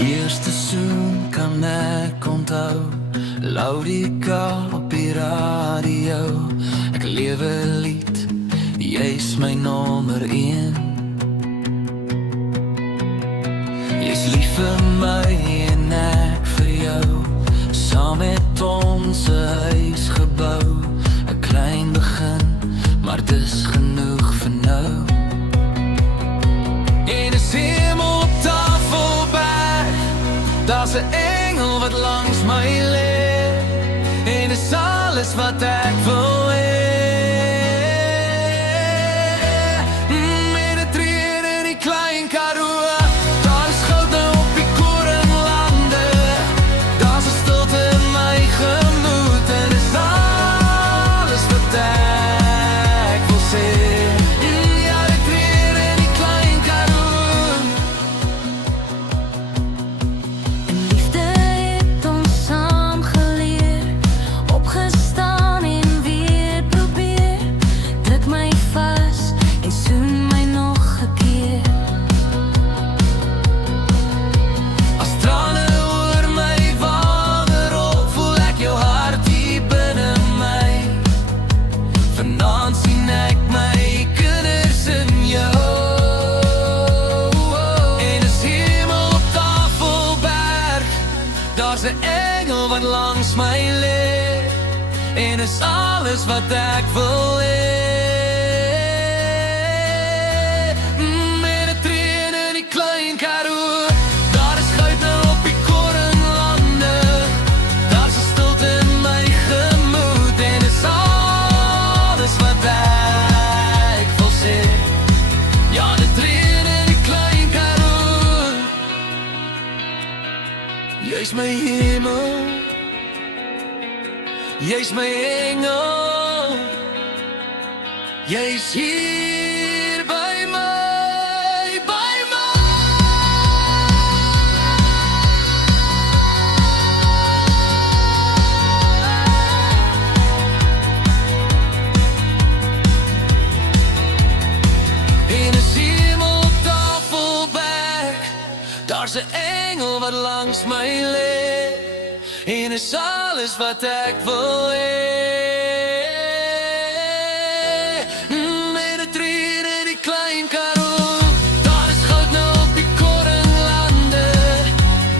Eerste soen kan ek onthou, Laurika op die radio. Ek lewe lied, jy's my nommer 1. Jy's lief vir my en ek vir jou, saam met ons 'n huis gebou. 'n Klein begin, maar dis genoeg vir nou. En is hemel op Tafelberg, daar's 'n engel wat langs my lê, en is alles wat ek wil hê. Met 'n tree in die Klein Karoo, daar is goud nou op die korenlande, daar's 'n stilte in my gemoed, en is alles wat ek wil sê. Ja, die tree in die Klein Karoo. En liefde het ons saam geleer, opgestaan en weer probeer. Druk my vas en soen my nog 'n keer. As trane oor my wange rol, voel ek jou hart hier binne my. Vanaand sien ek my kinders in jou. En is hemel op Tafelberg, daar's 'n engel wat langs my lê, en is alles wat ek wil hê. Met 'n tree in die Klein Karoo, daar is goud nou op die korenlande, daar's 'n stilte in my gemoed, en is alles wat ek wil sê. Ja, 'n tree in die Klein Karoo. Jy's my hemel, jy's my engel, jy's hier by my, by my. En is hemel op Tafelberg, daar's 'n engel wat langs my lê, en is alles wat ek wil hê. Met 'n tree in die Klein Karoo, daar is goud nou op die korenlande,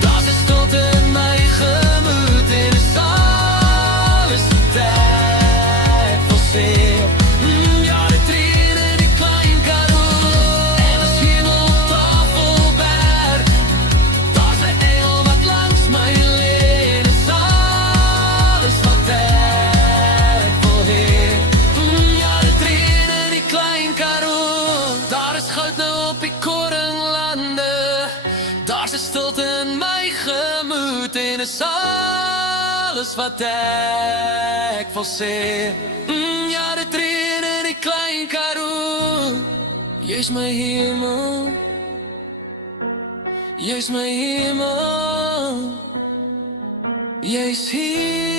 daar's 'n stilte in my gemoed, en is alles wat ek wil sê. Ja, 'n tree in die Klein Karoo, en is hemel op Tafelberg, daar's 'n engel wat langs my lê, en is alles wat ek wil hê. Ja, 'n tree in die Klein Karoo, daar is goud nou op die korenlande, daar's 'n stilte in my gemoed, en is alles wat ek wil sê. Ja, 'n tree in die Klein Karoo. Jy's my hemel, jy's my hemel, jy's hier